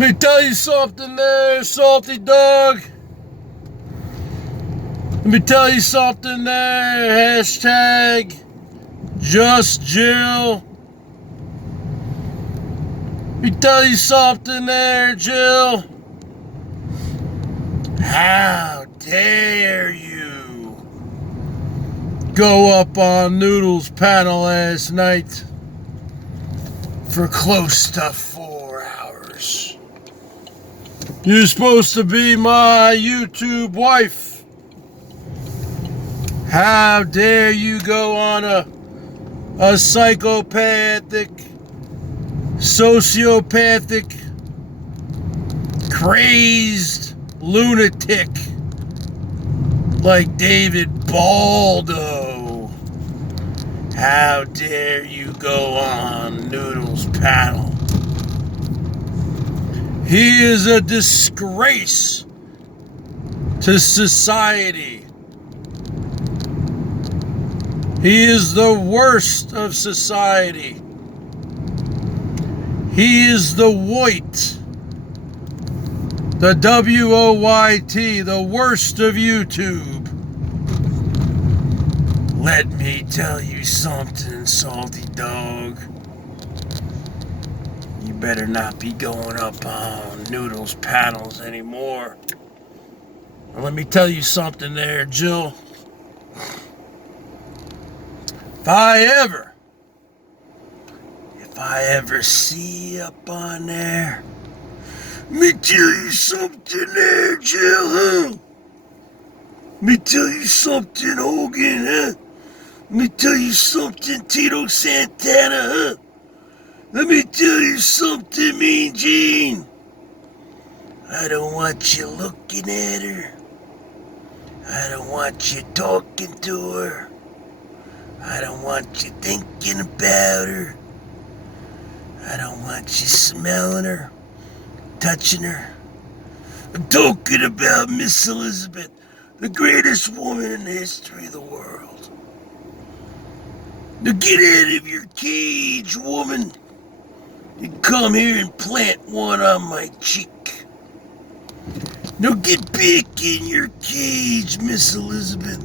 me tell you something there, salty dog. Let me tell you something there. Hashtag just Jill. Let me tell you something there, Jill. How dare you go up on Noodle's panel last night for close to 4 hours. You're supposed to be my YouTube wife. How dare you go on a psychopathic, sociopathic, crazed lunatic like David Baldo? How dare you go on Noodle's panel? He is a disgrace to society. He is the worst of society. He is the WOYT, the WOYT, the worst of YouTube. Let me tell you something, salty dog. You better not be going up on Noodle's panels anymore. And let me tell you something there, Jill. If I ever see you up on there, let me tell you something there, Jill, huh? Let me tell you something, Hogan, huh? Let me tell you something, Tito Santana, huh? Let me tell you something, Mean Gene. I don't want you looking at her. I don't want you talking to her. I don't want you thinking about her. I don't want you smelling her, touching her. I'm talking about Miss Elizabeth, the greatest woman in the history of the world. Now get out of your cage, woman, and come here and plant one on my cheek. Now get back in your cage, Miss Elizabeth.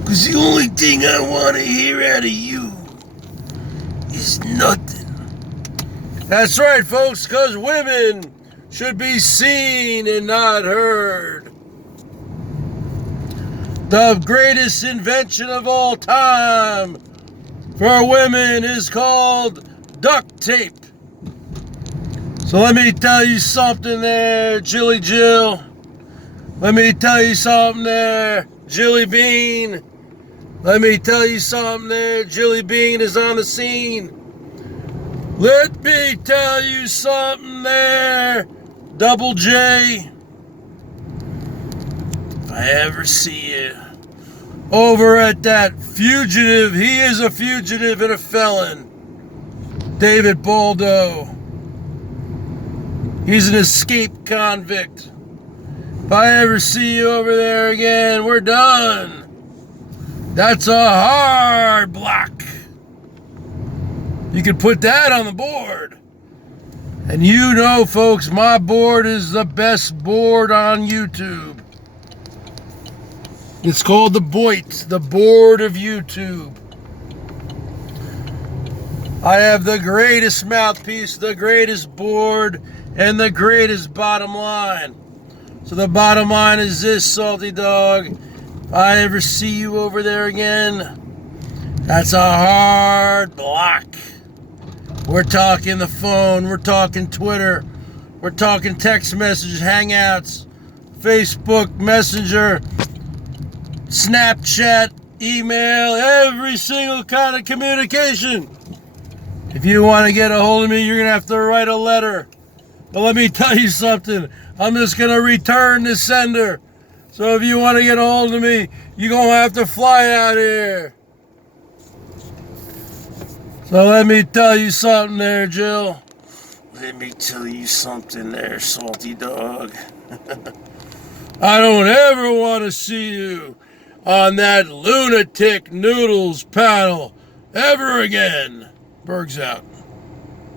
Because the only thing I want to hear out of you is nothing. That's right, folks, because women should be seen and not heard. The greatest invention of all time for women is called duct tape. So let me tell you something there, Jilly Jill. Let me tell you something there, Jilly Bean. Let me tell you something there, Jilly Bean is on the scene. Let me tell you something there, Double J. If I ever see you over at that fugitive, he is a fugitive and a felon, David Baldo. He's an escaped convict. If I ever see you over there again, we're done. That's a hard block. You can put that on the board. And you know, folks, my board is the best board on YouTube. It's called the BOYT, the board of YouTube. I have the greatest mouthpiece, the greatest board, and the greatest bottom line. So the bottom line is this, salty dog. If I ever see you over there again, that's a hard block. We're talking the phone, we're talking Twitter, we're talking text messages, Hangouts, Facebook, Messenger, Snapchat, email, every single kind of communication. If you want to get a hold of me, you're going to have to write a letter. But let me tell you something, I'm just going to return the sender. So if you want to get a hold of me, you're going to have to fly out here. So let me tell you something there, Jill. Let me tell you something there, salty dog. I don't ever want to see you on that lunatic Noodles panel ever again. Bergs out.